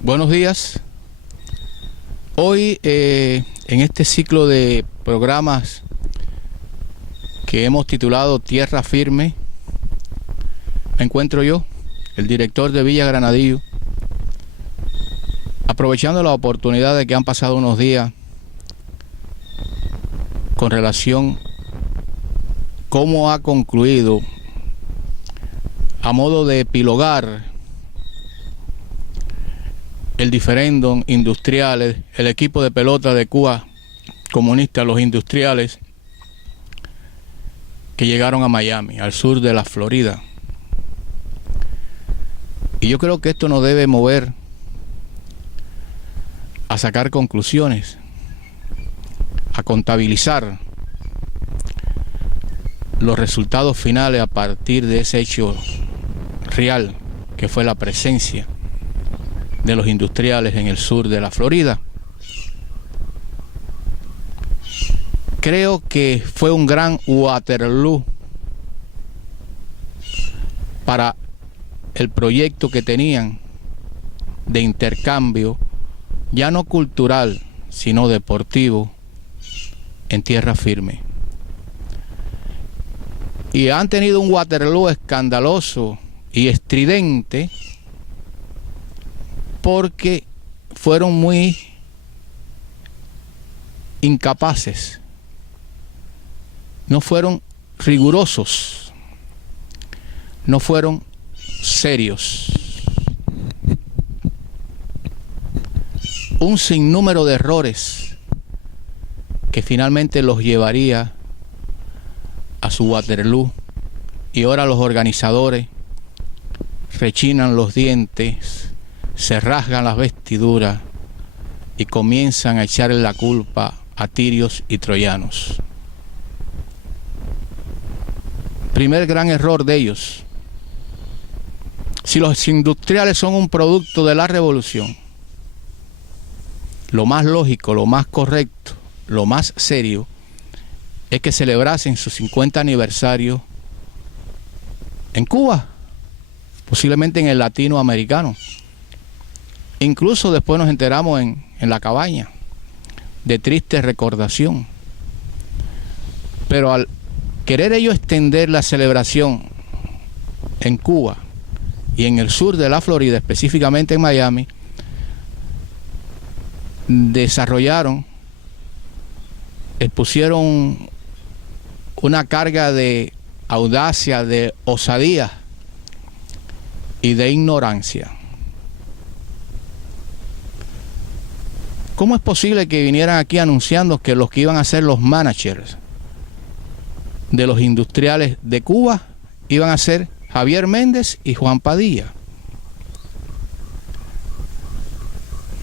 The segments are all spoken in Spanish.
Buenos días. Hoy en este ciclo de programas que hemos titulado Tierra Firme, me encuentro yo, el director de Villa Granadillo, aprovechando la oportunidad de que han pasado unos días con relación cómo ha concluido, a modo de epilogar, el diferéndum industriales, el equipo de pelota de Cuba comunista, los industriales que llegaron a Miami, al sur de la Florida. Y yo creo que esto nos debe mover a sacar conclusiones, a contabilizar los resultados finales a partir de ese hecho real que fue la presencia de los industriales en el sur de la Florida. Creo que fue un gran Waterloo para el proyecto que tenían de intercambio, ya no cultural, sino deportivo, en tierra firme. Y han tenido un Waterloo escandaloso y estridente porque fueron muy incapaces, no fueron rigurosos, no fueron serios. Un sinnúmero de errores que finalmente los llevaría a su Waterloo, y ahora los organizadores rechinan los dientes, se rasgan las vestiduras y comienzan a echarle la culpa a tirios y troyanos. Primer gran error de ellos. Si los industriales son un producto de la revolución, lo más lógico, lo más correcto, lo más serio es que celebrasen su 50 aniversario en Cuba, posiblemente en el latinoamericano. Incluso después nos enteramos en la cabaña, de triste recordación. Pero al querer ellos extender la celebración en Cuba y en el sur de la Florida, específicamente en Miami, expusieron una carga de audacia, de osadía y de ignorancia. ¿Cómo es posible que vinieran aquí anunciando que los que iban a ser los managers de los industriales de Cuba iban a ser Javier Méndez y Juan Padilla?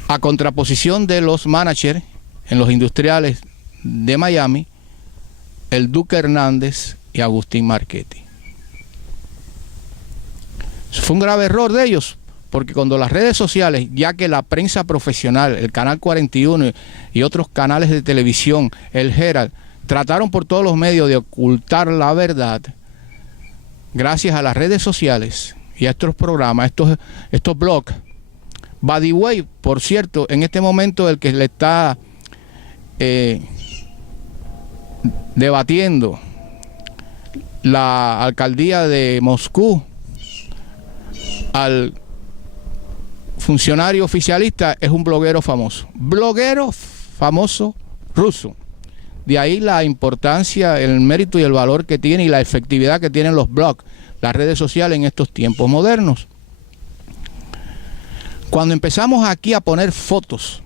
A contraposición de los managers en los industriales de Miami, el Duque Hernández y Agustín Marchetti. Fue un grave error de ellos, porque cuando las redes sociales, ya que la prensa profesional, el Canal 41 y otros canales de televisión, el Herald, trataron por todos los medios de ocultar la verdad, gracias a las redes sociales y a estos programas, estos blogs. By the way, por cierto, en este momento el que le está debatiendo la alcaldía de Moscú al funcionario oficialista es un bloguero famoso ruso. De ahí la importancia, el mérito y el valor que tiene y la efectividad que tienen los blogs, las redes sociales en estos tiempos modernos. Cuando empezamos aquí a poner fotos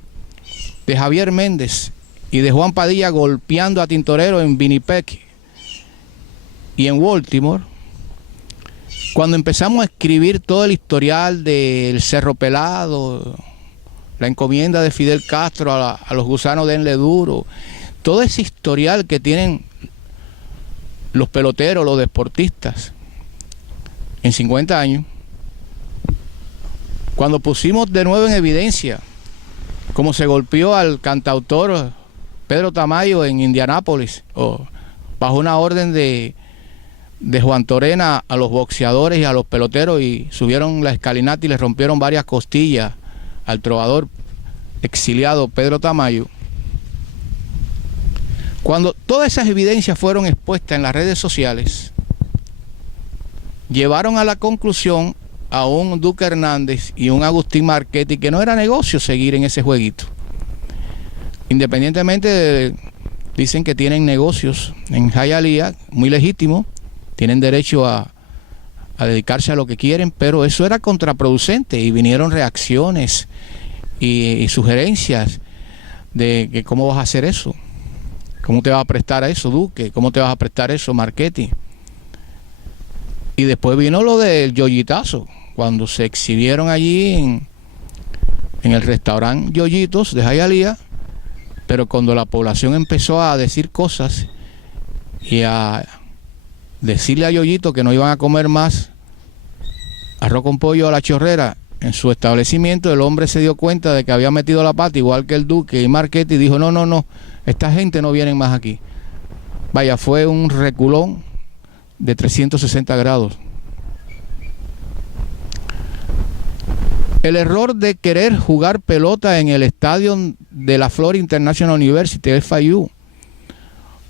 de Javier Méndez y de Juan Padilla golpeando a tintoreros en Winnipeg y en Baltimore, cuando empezamos a escribir todo el historial del Cerro Pelado, la encomienda de Fidel Castro a los gusanos de Denle Duro, todo ese historial que tienen los peloteros, los deportistas en 50 años, cuando pusimos de nuevo en evidencia cómo se golpeó al cantautor Pedro Tamayo en Indianápolis, bajo una orden de Juan Torena a los boxeadores y a los peloteros, y subieron la escalinata y les rompieron varias costillas al trovador exiliado Pedro Tamayo, cuando todas esas evidencias fueron expuestas en las redes sociales, llevaron a la conclusión a un Duque Hernández y un Agustín Marchetti que no era negocio seguir en ese jueguito. Independientemente dicen que tienen negocios en Hialeah, muy legítimo, tienen derecho a dedicarse a lo que quieren, pero eso era contraproducente y vinieron reacciones y sugerencias de que cómo vas a hacer eso, cómo te vas a prestar a eso, Duque, cómo te vas a prestar eso, Marchetti. Y después vino lo del yoyitazo, cuando se exhibieron allí en el restaurante Yoyitos de Hialeah, pero cuando la población empezó a decir cosas y a decirle a Yoyito que no iban a comer más arroz con pollo a la chorrera en su establecimiento, el hombre se dio cuenta de que había metido la pata, igual que el Duque y Marchetti, y dijo, no, esta gente no viene más aquí. Vaya, fue un reculón de 360 grados. El error de querer jugar pelota en el estadio de la Florida International University, FIU,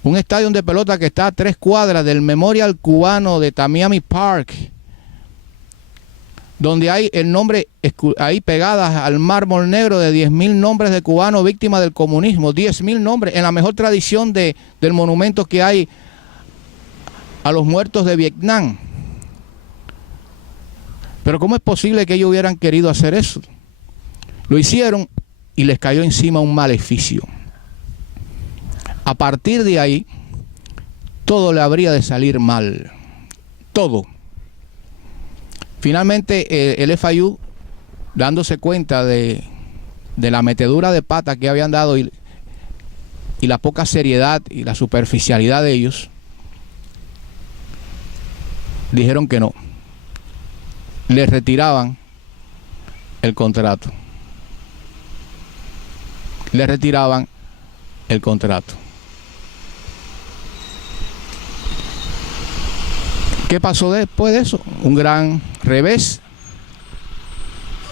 un estadio de pelota que está a 3 cuadras del Memorial Cubano de Tamiami Park, donde hay el nombre ahí pegadas al mármol negro de 10.000 nombres de cubanos víctimas del comunismo, 10.000 nombres, en la mejor tradición del monumento que hay a los muertos de Vietnam. Pero ¿cómo es posible que ellos hubieran querido hacer eso? Lo hicieron y les cayó encima un maleficio. A partir de ahí, todo le habría de salir mal. Todo. Finalmente, el FIU, dándose cuenta de la metedura de pata que habían dado y la poca seriedad y la superficialidad de ellos, dijeron que no. Les retiraban el contrato. Les retiraban el contrato. ¿Qué pasó después de eso? Un gran revés.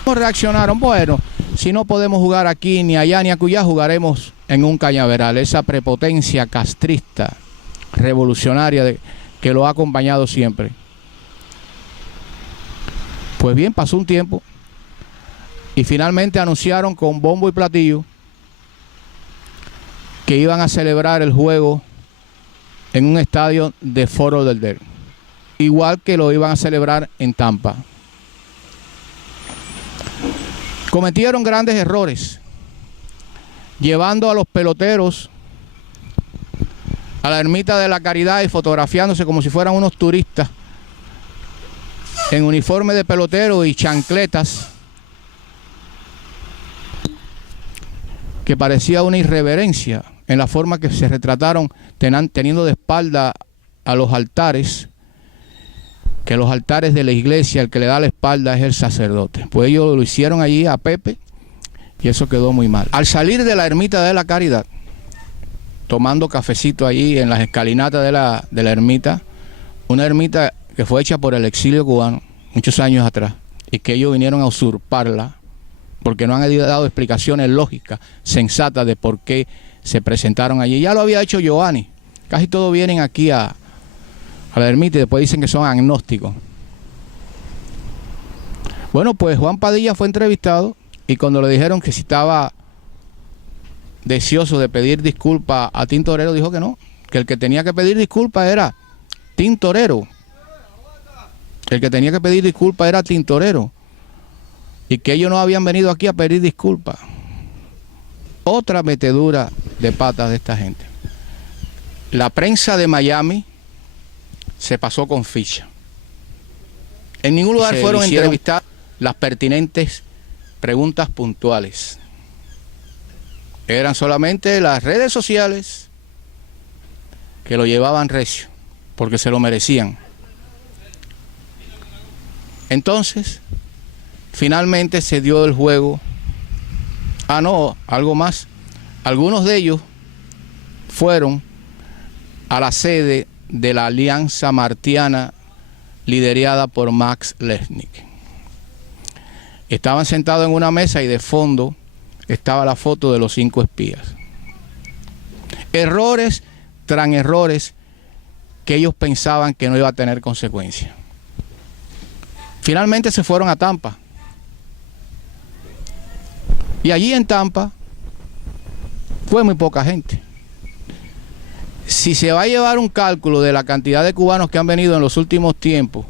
¿Cómo reaccionaron? Bueno, si no podemos jugar aquí, ni allá, ni acullá, jugaremos en un cañaveral. Esa prepotencia castrista, revolucionaria que lo ha acompañado siempre. Pues bien, pasó un tiempo y finalmente anunciaron con bombo y platillo que iban a celebrar el juego en un estadio de Fort Lauderdale, igual que lo iban a celebrar en Tampa. Cometieron grandes errores, llevando a los peloteros a la Ermita de la Caridad y fotografiándose como si fueran unos turistas en uniforme de pelotero y chancletas, que parecía una irreverencia en la forma que se retrataron, teniendo de espalda a los altares, que los altares de la iglesia, el que le da la espalda es el sacerdote. Pues ellos lo hicieron allí a Pepe y eso quedó muy mal. Al salir de la Ermita de la Caridad, tomando cafecito allí en las escalinatas de la ermita, una ermita que fue hecha por el exilio cubano muchos años atrás y que ellos vinieron a usurparla porque no han dado explicaciones lógicas, sensatas de por qué se presentaron allí. Ya lo había hecho Giovanni. Casi todos vienen aquí a la ermita y después dicen que son agnósticos. Bueno, pues Juan Padilla fue entrevistado y cuando le dijeron que si estaba deseoso de pedir disculpas a Tintorero, dijo que no, que el que tenía que pedir disculpas era Tintorero. El que tenía que pedir disculpas era Tintorero. Y que ellos no habían venido aquí a pedir disculpas. Otra metedura de patas de esta gente. La prensa de Miami se pasó con ficha. En ningún lugar fueron entrevistadas las pertinentes preguntas puntuales. Eran solamente las redes sociales que lo llevaban recio, porque se lo merecían. Entonces, finalmente se dio el juego. Ah, no, algo más. Algunos de ellos fueron a la sede de la Alianza Martiana liderada por Max Lesnick. Estaban sentados en una mesa y de fondo estaba la foto de los 5 espías. Errores tras errores que ellos pensaban que no iba a tener consecuencias. Finalmente se fueron a Tampa. Y allí en Tampa fue muy poca gente. Si se va a llevar un cálculo de la cantidad de cubanos que han venido en los últimos tiempos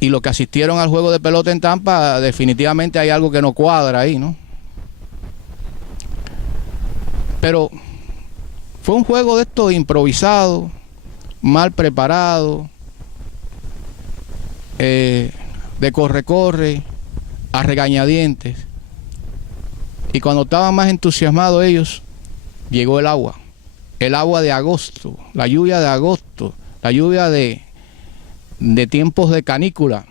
y los que asistieron al juego de pelota en Tampa, definitivamente hay algo que no cuadra ahí, ¿no? Pero fue un juego de esto improvisado, mal preparado, de corre-corre, a regañadientes. Y cuando estaban más entusiasmados ellos, llegó el agua de agosto, la lluvia de agosto, la lluvia de tiempos de canícula,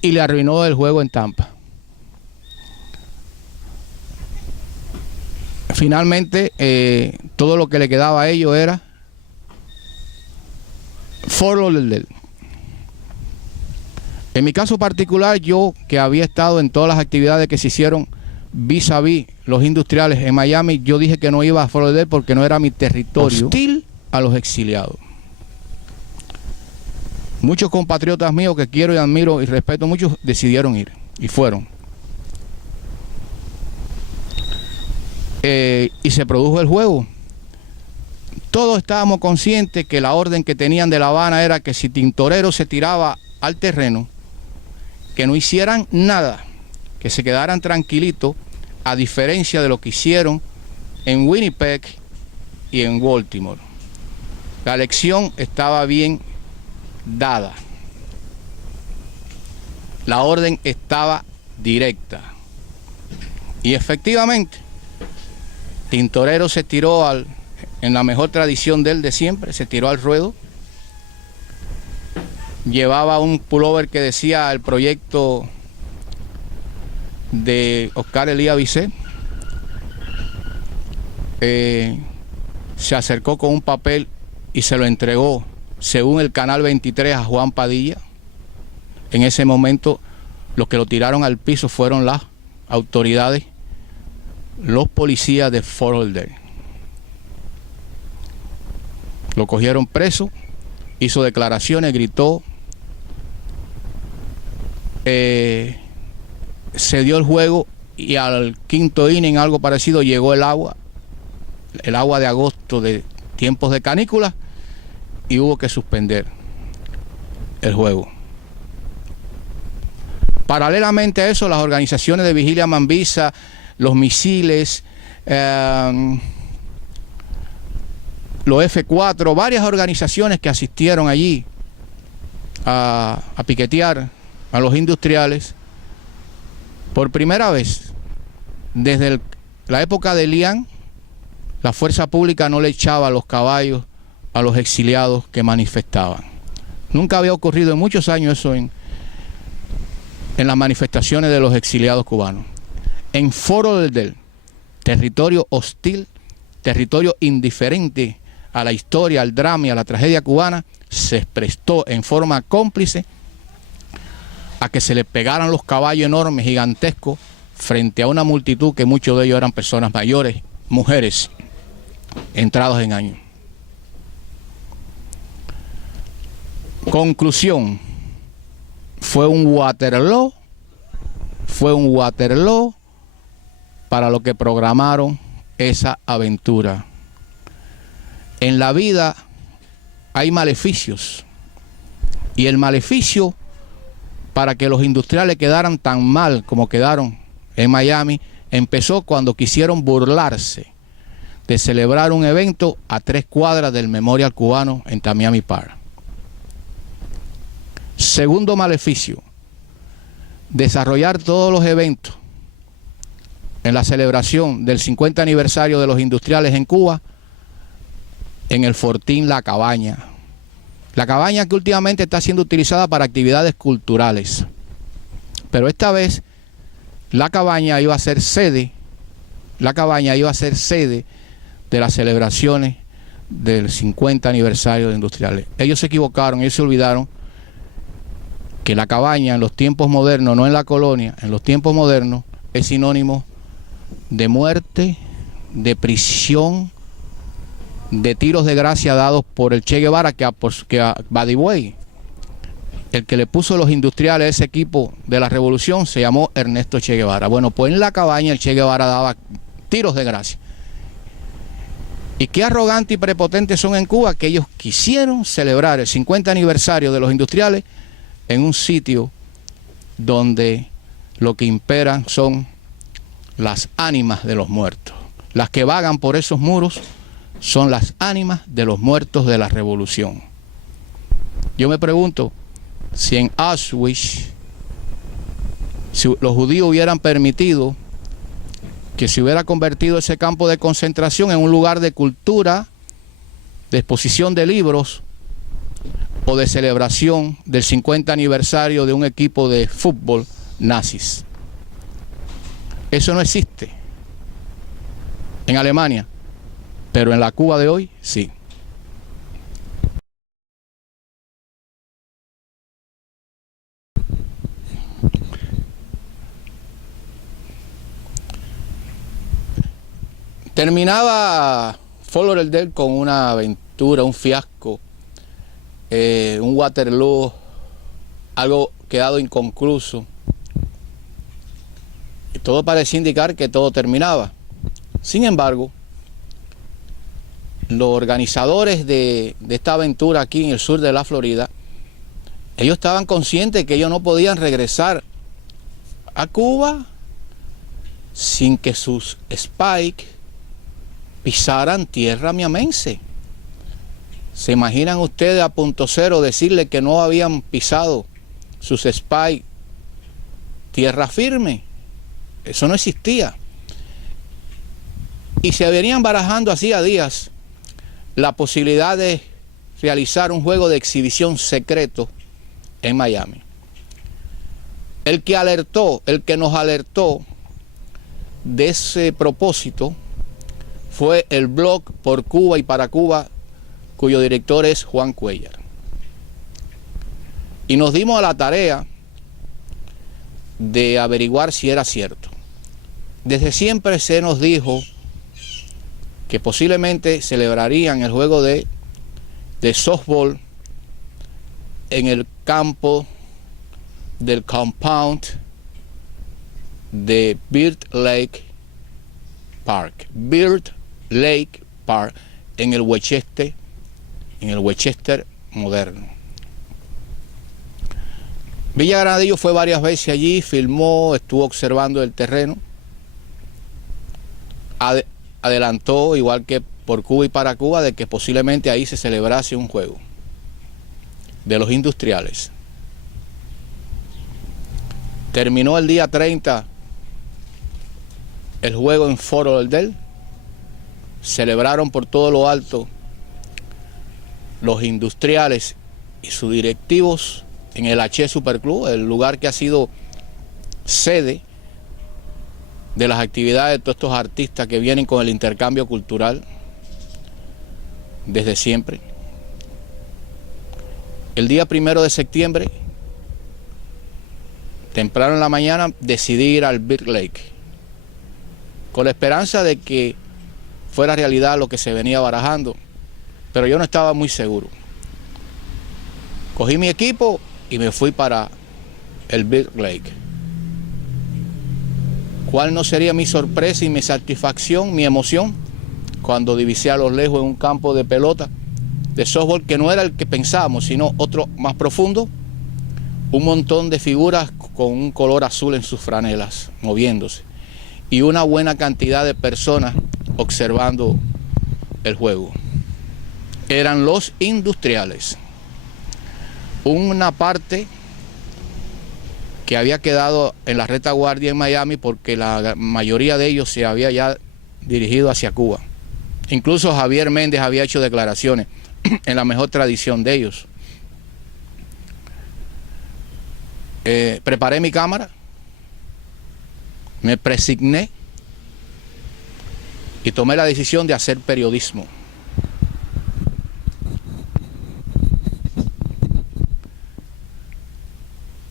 y le arruinó el juego en Tampa. Finalmente, todo lo que le quedaba a ellos era Fort Lauderdale. En mi caso particular, yo que había estado en todas las actividades que se hicieron vis a vis los industriales en Miami, yo dije que no iba a Fort Lauderdale porque no era mi territorio. Hostil a los exiliados. Muchos compatriotas míos que quiero y admiro y respeto mucho decidieron ir y fueron. Y se produjo el juego. Todos estábamos conscientes que la orden que tenían de La Habana era que si Tintorero se tiraba al terreno, que no hicieran nada, que se quedaran tranquilitos, a diferencia de lo que hicieron en Winnipeg y en Baltimore. La lección estaba bien dada. La orden estaba directa. Y efectivamente, Tintorero se tiró en la mejor tradición de él de siempre, se tiró al ruedo. Llevaba un pullover que decía el proyecto de Oscar Elías Vicé. Se acercó con un papel y se lo entregó, según el Canal 23, a Juan Padilla. En ese momento, los que lo tiraron al piso fueron las autoridades, los policías de Fort Lauderdale. Lo cogieron preso, hizo declaraciones, gritó. Se dio el juego y al quinto inning, algo parecido, llegó el agua de agosto de tiempos de canícula, y hubo que suspender el juego. Paralelamente a eso, las organizaciones de Vigilia Mambisa, los misiles, los F4, varias organizaciones que asistieron allí a piquetear a los industriales, por primera vez desde la época de Lian, la fuerza pública no le echaba los caballos a los exiliados que manifestaban. Nunca había ocurrido en muchos años eso en las manifestaciones de los exiliados cubanos. En Fort Lauderdale, territorio hostil, territorio indiferente a la historia, al drama y a la tragedia cubana, se prestó en forma cómplice a que se le pegaran los caballos enormes, gigantescos, frente a una multitud que muchos de ellos eran personas mayores, mujeres, entrados en años. Conclusión, fue un Waterloo para lo que programaron esa aventura. En la vida hay maleficios, y el maleficio para que los industriales quedaran tan mal como quedaron en Miami empezó cuando quisieron burlarse de celebrar un evento a 3 cuadras del Memorial Cubano en Tamiami Park. Segundo maleficio, desarrollar todos los eventos en la celebración del 50 aniversario de los industriales en Cuba en el Fortín La Cabaña. La cabaña que últimamente está siendo utilizada para actividades culturales. Pero esta vez la cabaña iba a ser sede, de las celebraciones del 50 aniversario de industriales. Ellos se equivocaron, ellos se olvidaron que la cabaña en los tiempos modernos, no en la colonia, en los tiempos modernos, es sinónimo de muerte, de prisión, de tiros de gracia dados por el Che Guevara, que by the way, el que le puso los industriales a ese equipo de la revolución se llamó Ernesto Che Guevara. Bueno, pues en la cabaña el Che Guevara daba tiros de gracia. Y qué arrogante y prepotentes son en Cuba, que ellos quisieron celebrar el 50 aniversario de los industriales en un sitio donde lo que imperan son las ánimas de los muertos. Las que vagan por esos muros son las ánimas de los muertos de la revolución. Yo me pregunto, si en Auschwitz, si los judíos hubieran permitido que se hubiera convertido ese campo de concentración en un lugar de cultura, de exposición de libros o de celebración del 50 aniversario de un equipo de fútbol nazis. Eso no existe en Alemania, pero en la Cuba de hoy sí. Terminaba Fort Lauderdale con una aventura, un fiasco, un Waterloo, algo quedado inconcluso. Y todo parecía indicar que todo terminaba. Sin embargo, los organizadores de esta aventura aquí en el sur de la Florida, ellos estaban conscientes de que ellos no podían regresar a Cuba sin que sus Spikes pisaran tierra miamense. ¿Se imaginan ustedes a punto cero decirle que no habían pisado sus Spikes tierra firme? Eso no existía. Y se venían barajando hacía días la posibilidad de realizar un juego de exhibición secreto en Miami. El que nos alertó de ese propósito fue el blog Por Cuba y para Cuba, cuyo director es Juan Cuellar. Y nos dimos a la tarea de averiguar si era cierto. Desde siempre se nos dijo que posiblemente celebrarían el juego de softball en el campo del compound de Bird Lake Park. En el Westchester moderno. Villa Granadillo fue varias veces allí, filmó, estuvo observando el terreno, adelantó, igual que Por Cuba y para Cuba, de que posiblemente ahí se celebrase un juego de los industriales. Terminó el día 30 el juego en Fort Lauderdale. Celebraron por todo lo alto los industriales y sus directivos en el H Superclub, el lugar que ha sido sede de las actividades de todos estos artistas que vienen con el intercambio cultural desde siempre. El día 1 de septiembre, temprano en la mañana, decidí ir al Bird Lake con la esperanza de que fuera realidad lo que se venía barajando, pero yo no estaba muy seguro. Cogí mi equipo y me fui para el Bird Lake. ¿Cuál no sería mi sorpresa y mi satisfacción, mi emoción, cuando divisé a lo lejos en un campo de pelota de softball que no era el que pensábamos, sino otro más profundo, un montón de figuras con un color azul en sus franelas, moviéndose, y una buena cantidad de personas observando el juego? Eran los industriales. Una parte que había quedado en la retaguardia en Miami porque la mayoría de ellos se había ya dirigido hacia Cuba. Incluso Javier Méndez había hecho declaraciones en la mejor tradición de ellos. Preparé mi cámara, me presigné y tomé la decisión de hacer periodismo.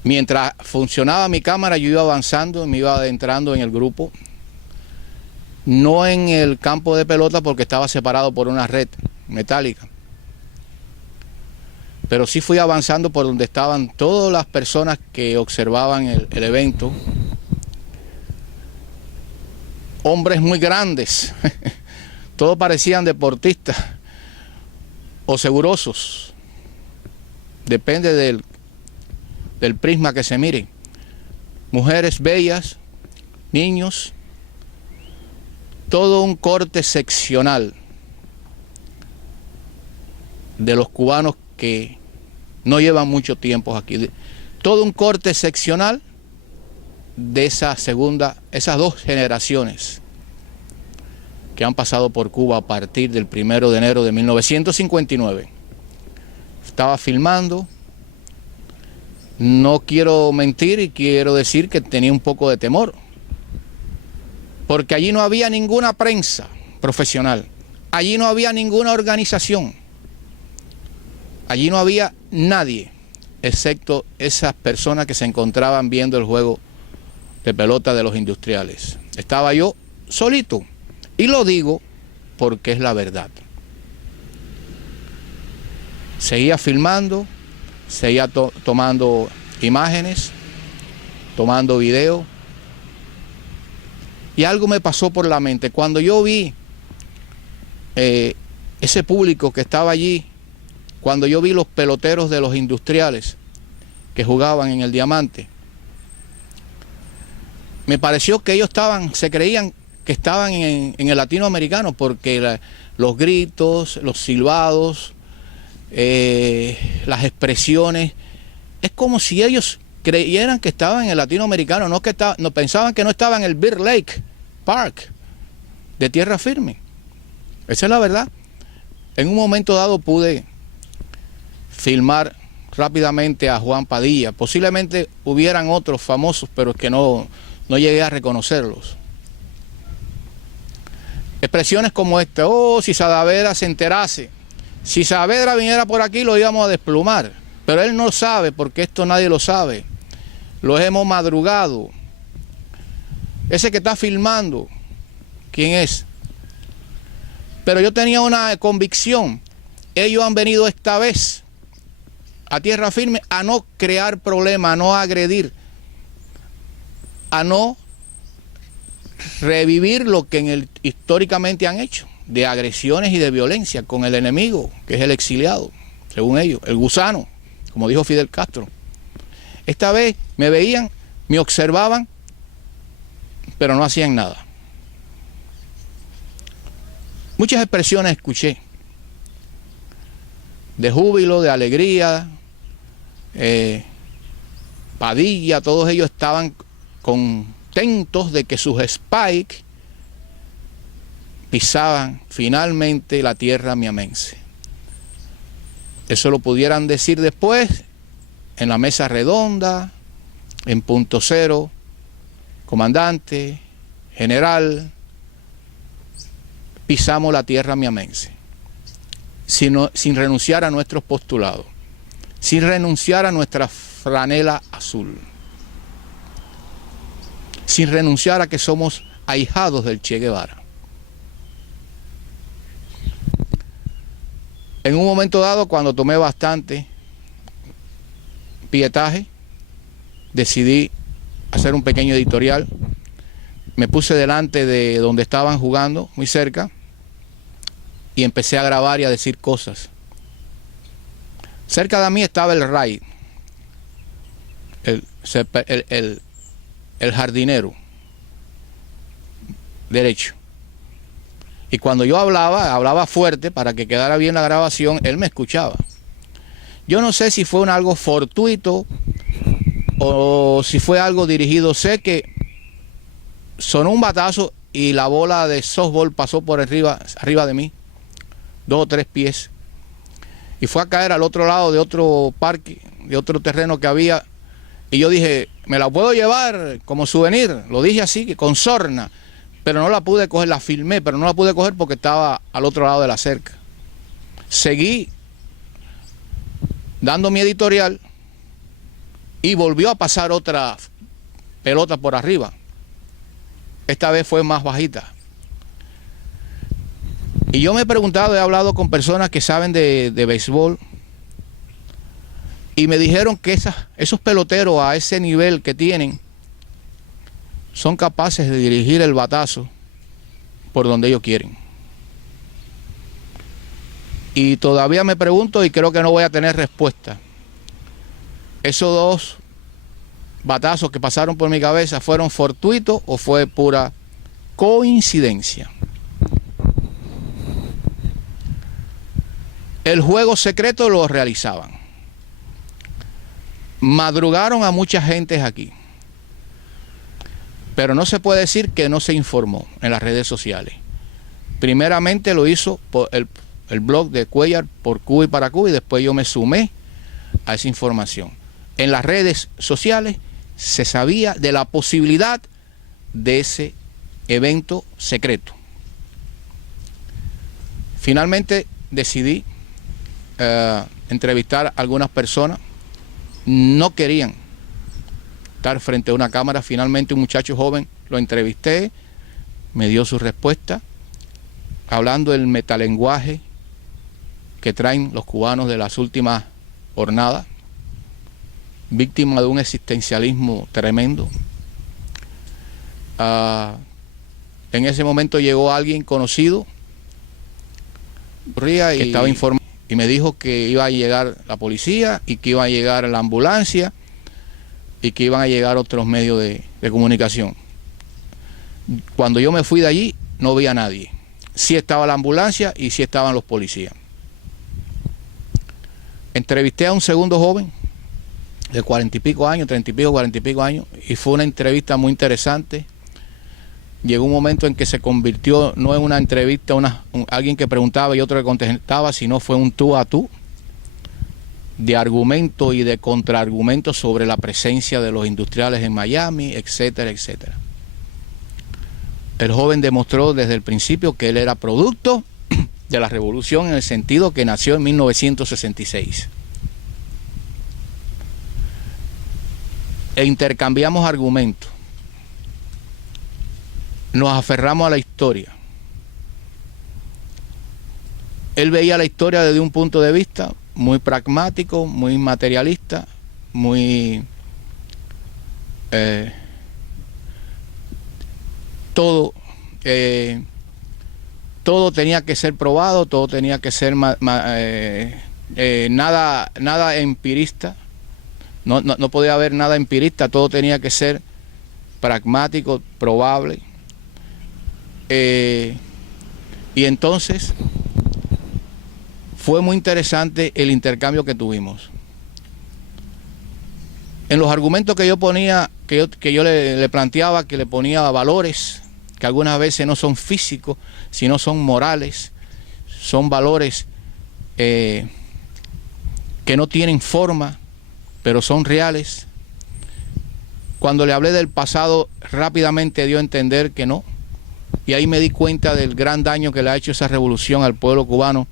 Mientras funcionaba mi cámara, yo iba avanzando, me iba adentrando en el grupo. No en el campo de pelota porque estaba separado por una red metálica. Pero sí fui avanzando por donde estaban todas las personas que observaban el evento. Hombres muy grandes, todos parecían deportistas o segurosos. Depende del prisma que se mire. Mujeres bellas, niños, todo un corte seccional de los cubanos que no llevan mucho tiempo aquí. Todo un corte seccional de esas dos generaciones que han pasado por Cuba a partir del 1 de enero de 1959. Estaba filmando. No quiero mentir y quiero decir que tenía un poco de temor, porque allí no había ninguna prensa profesional, allí no había ninguna organización, allí no había nadie, excepto esas personas que se encontraban viendo el juego de pelota de los industriales. Estaba yo solito, y lo digo porque es la verdad. Seguía filmando, seguía tomando imágenes, tomando video, y algo me pasó por la mente. Cuando yo vi ese público que estaba allí, cuando yo vi los peloteros de los industriales que jugaban en el Diamante, me pareció que ellos se creían que estaban en el latinoamericano, porque los gritos, los silbados, las expresiones, es como si ellos creyeran que estaban en el latinoamericano, no pensaban que no estaban en el Bear Lake Park de tierra firme. Esa es la verdad. En un momento dado pude filmar rápidamente a Juan Padilla. Posiblemente hubieran otros famosos, pero es que no llegué a reconocerlos. Expresiones como esta: oh, si Saavedra se enterase, si Saavedra viniera por aquí lo íbamos a desplumar, pero él no sabe, porque esto nadie lo sabe. Los hemos madrugado. Ese que está filmando, ¿quién es? Pero yo tenía una convicción: ellos han venido esta vez a tierra firme a no crear problemas, a no agredir, a no revivir lo que históricamente han hecho, de agresiones y de violencia con el enemigo, que es el exiliado, según ellos, el gusano, como dijo Fidel Castro. Esta vez me veían, me observaban, pero no hacían nada. Muchas expresiones escuché, de júbilo, de alegría. Padilla, todos ellos estaban contentos de que sus Spike pisaban finalmente la tierra miamense. Eso lo pudieran decir después en la mesa redonda, en punto cero: comandante, general, pisamos la tierra miamense, sin renunciar a nuestros postulados, sin renunciar a nuestra franela azul, sin renunciar a que somos ahijados del Che Guevara. En un momento dado, cuando tomé bastante pietaje, decidí hacer un pequeño editorial. Me puse delante de donde estaban jugando, muy cerca, y empecé a grabar y a decir cosas. Cerca de mí estaba el Ray, el jardinero derecho. Y cuando yo hablaba fuerte para que quedara bien la grabación, él me escuchaba. Yo no sé si fue algo fortuito o si fue algo dirigido. Sé que sonó un batazo y la bola de softball pasó por arriba de mí, 2 o 3 pies. Y fue a caer al otro lado de otro parque, de otro terreno que había. Y yo dije, me la puedo llevar como souvenir. Lo dije así, con sorna. Pero no la pude coger, la filmé, pero no la pude coger porque estaba al otro lado de la cerca. Seguí dando mi editorial y volvió a pasar otra pelota por arriba. Esta vez fue más bajita. Y yo me he preguntado, he hablado con personas que saben de béisbol, y me dijeron que esos peloteros a ese nivel que tienen son capaces de dirigir el batazo por donde ellos quieren. Y todavía me pregunto, y creo que no voy a tener respuesta, ¿esos dos batazos que pasaron por mi cabeza fueron fortuitos o fue pura coincidencia? El juego secreto lo realizaban. Madrugaron a mucha gente aquí. Pero no se puede decir que no se informó en las redes sociales. Primeramente lo hizo por el blog de Cuellar por Cuba y para Cuba, y después yo me sumé a esa información. En las redes sociales se sabía de la posibilidad de ese evento secreto. Finalmente decidí entrevistar a algunas personas. No querían estar frente a una cámara. Finalmente un muchacho joven lo entrevisté, me dio su respuesta, hablando del metalenguaje que traen los cubanos de las últimas jornadas, víctimas de un existencialismo tremendo. En ese momento llegó alguien conocido y estaba informado, y me dijo que iba a llegar la policía y que iba a llegar la ambulancia y que iban a llegar otros medios de comunicación. Cuando yo me fui de allí no vi a nadie. Sí estaba la ambulancia y sí estaban los policías. Entrevisté a un segundo joven de 40 y pico años, 30 y pico, 40 y pico años, y fue una entrevista muy interesante. Llegó un momento en que se convirtió no en una entrevista, alguien que preguntaba y otro que contestaba, sino fue un tú a tú de argumento y de contraargumento sobre la presencia de los industriales en Miami, etcétera, etcétera. El joven demostró desde el principio que él era producto de la revolución, en el sentido que nació en 1966. E intercambiamos argumentos. Nos aferramos a la historia. Él veía la historia desde un punto de vista muy pragmático, muy materialista, muy... todo tenía que ser probado, todo tenía que ser nada empirista. No podía haber nada empirista, todo tenía que ser pragmático, probable. Y entonces fue muy interesante el intercambio que tuvimos. En los argumentos que yo ponía, que yo le planteaba, que le ponía valores, que algunas veces no son físicos, sino son morales, son valores que no tienen forma, pero son reales. Cuando le hablé del pasado, rápidamente dio a entender que no. Y ahí me di cuenta del gran daño que le ha hecho esa revolución al pueblo cubano,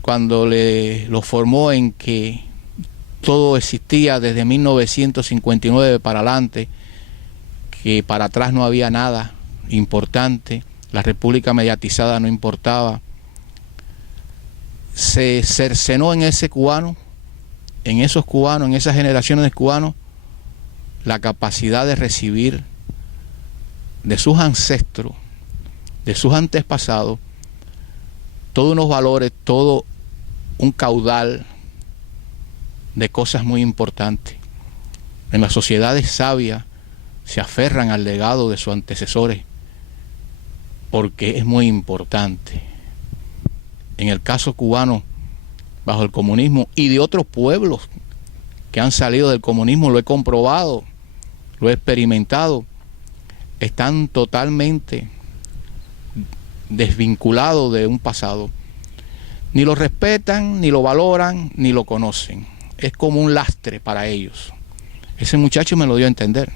cuando lo formó en que todo existía desde 1959 para adelante, que para atrás no había nada importante, la república mediatizada no importaba. Se cercenó en ese cubano, en esos cubanos, en esas generaciones de cubanos, la capacidad de recibir de sus ancestros, de sus antepasados, todos unos valores, todo un caudal de cosas muy importantes. En las sociedades sabias se aferran al legado de sus antecesores porque es muy importante. En el caso cubano, bajo el comunismo, y de otros pueblos que han salido del comunismo, lo he comprobado, lo he experimentado, están totalmente desvinculados de un pasado. Ni lo respetan, ni lo valoran, ni lo conocen. Es como un lastre para ellos. Ese muchacho me lo dio a entender.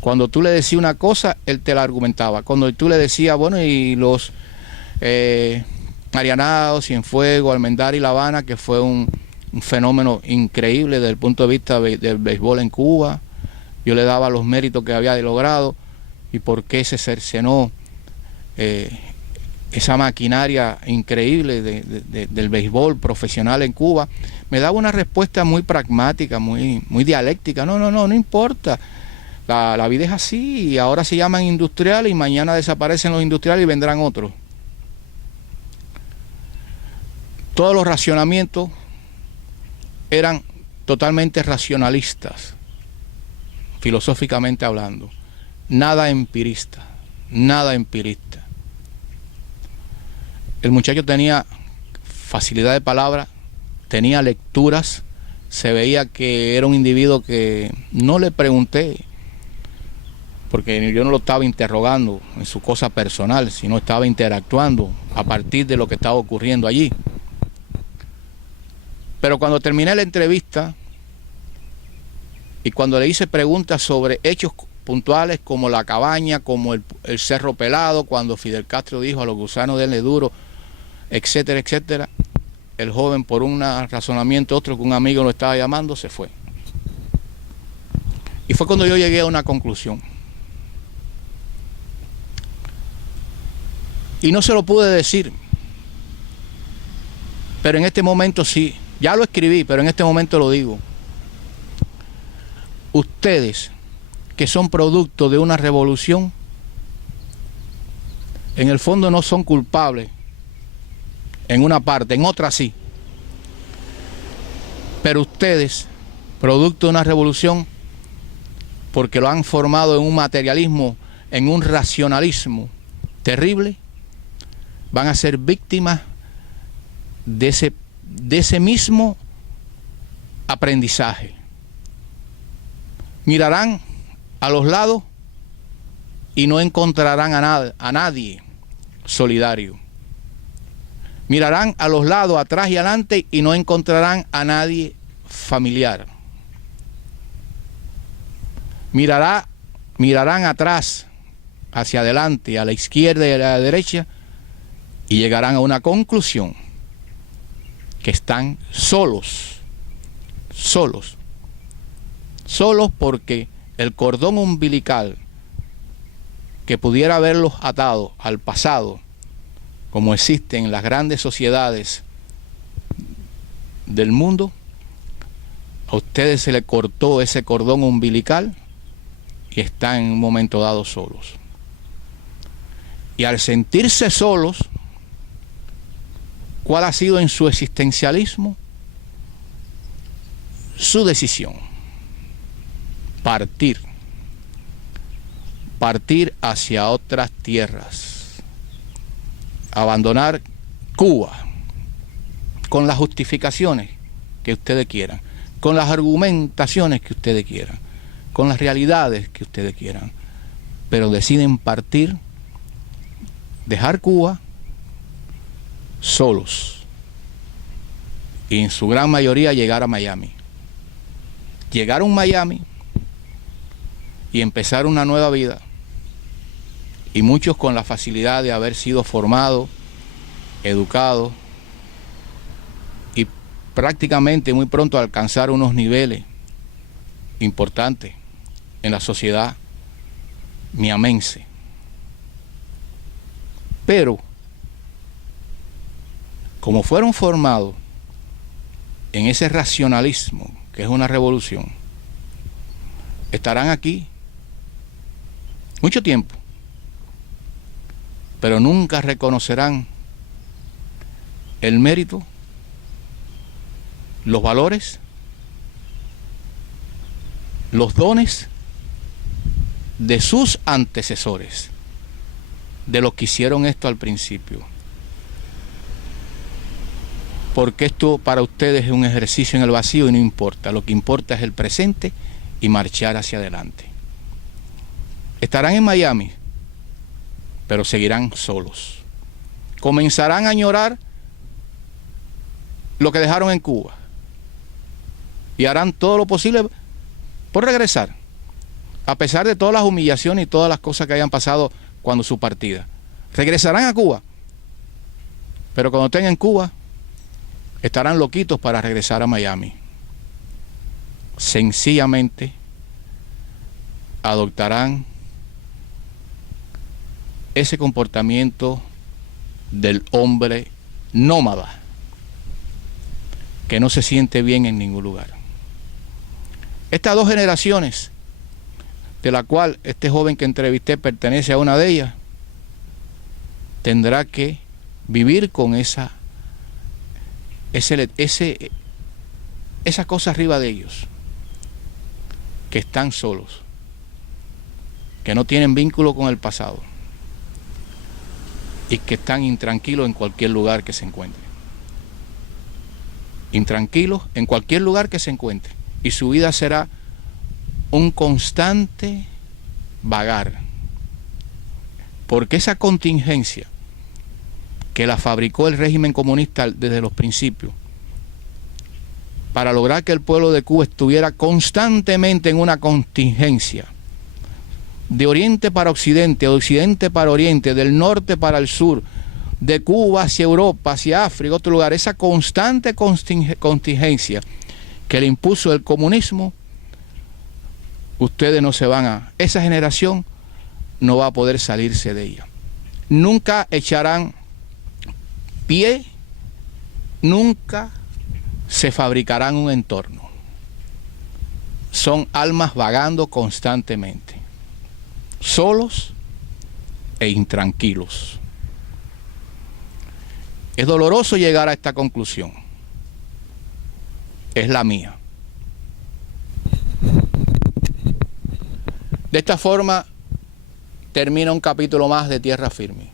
Cuando tú le decías una cosa, él te la argumentaba. Cuando tú le decías, bueno, y los Marianados, Cienfuegos, Almendar y La Habana, que fue un un fenómeno increíble desde el punto de vista del béisbol en Cuba. Yo le daba los méritos que había logrado y por qué se cercenó esa maquinaria increíble del béisbol profesional en Cuba. Me daba una respuesta muy pragmática, muy dialéctica. No importa. La vida es así y ahora se llaman industriales y mañana desaparecen los industriales y vendrán otros. Todos los racionamientos eran totalmente racionalistas, filosóficamente hablando. Nada empirista, nada empirista. El muchacho tenía facilidad de palabra, tenía lecturas, se veía que era un individuo que no le pregunté, porque yo no lo estaba interrogando en su cosa personal, sino estaba interactuando a partir de lo que estaba ocurriendo allí. Pero cuando terminé la entrevista y cuando le hice preguntas sobre hechos puntuales como la cabaña, como el Cerro Pelado, cuando Fidel Castro dijo a los gusanos denle duro, etcétera, etcétera, el joven por un razonamiento, otro que un amigo lo estaba llamando, se fue. Y fue cuando yo llegué a una conclusión. Y no se lo pude decir, pero en este momento sí. Ya lo escribí, pero en este momento lo digo. Ustedes, que son producto de una revolución, en el fondo no son culpables en una parte, en otra sí. Pero ustedes, producto de una revolución, porque lo han formado en un materialismo, en un racionalismo terrible, van a ser víctimas de ese mismo aprendizaje. Mirarán a los lados y no encontrarán a nadie solidario. Mirarán a los lados, atrás y adelante, y no encontrarán a nadie familiar. Mirarán atrás, hacia adelante, a la izquierda y a la derecha, y llegarán a una conclusión: que están solos porque el cordón umbilical que pudiera haberlos atado al pasado, como existe en las grandes sociedades del mundo, a ustedes se le cortó ese cordón umbilical y están en un momento dado solos. Y al sentirse solos, ¿cuál ha sido en su existencialismo? Su decisión: partir hacia otras tierras, abandonar Cuba, con las justificaciones que ustedes quieran, con las argumentaciones que ustedes quieran, con las realidades que ustedes quieran, pero deciden partir, dejar Cuba solos, y en su gran mayoría llegar a Miami. Llegar a un Miami y empezar una nueva vida, y muchos con la facilidad de haber sido formados, educados, y prácticamente muy pronto alcanzar unos niveles importantes en la sociedad miamense. Pero como fueron formados en ese racionalismo, que es una revolución, estarán aquí mucho tiempo, pero nunca reconocerán el mérito, los valores, los dones de sus antecesores, de los que hicieron esto al principio. Porque esto para ustedes es un ejercicio en el vacío y no importa. Lo que importa es el presente y marchar hacia adelante. Estarán en Miami, pero seguirán solos. Comenzarán a añorar lo que dejaron en Cuba y harán todo lo posible por regresar, a pesar de todas las humillaciones y todas las cosas que hayan pasado cuando su partida. Regresarán a Cuba, pero cuando estén en Cuba, estarán loquitos para regresar a Miami. Sencillamente adoptarán ese comportamiento del hombre nómada, que no se siente bien en ningún lugar. Estas dos generaciones, de la cual este joven que entrevisté pertenece a una de ellas, tendrá que vivir con esa cosa arriba de ellos, que están solos, que no tienen vínculo con el pasado y que están intranquilos en cualquier lugar que se encuentren. Intranquilos en cualquier lugar que se encuentren. Y su vida será un constante vagar. Porque esa contingencia que la fabricó el régimen comunista desde los principios, para lograr que el pueblo de Cuba estuviera constantemente en una contingencia, de oriente para occidente, de occidente para oriente, del norte para el sur, de Cuba hacia Europa, hacia África, otro lugar, esa constante contingencia que le impuso el comunismo, ustedes no se van a... Esa generación no va a poder salirse de ella. Nunca echarán pie, nunca se fabricarán un entorno. Son almas vagando constantemente, solos e intranquilos. Es doloroso llegar a esta conclusión. Es la mía. De esta forma termina un capítulo más de Tierra Firme.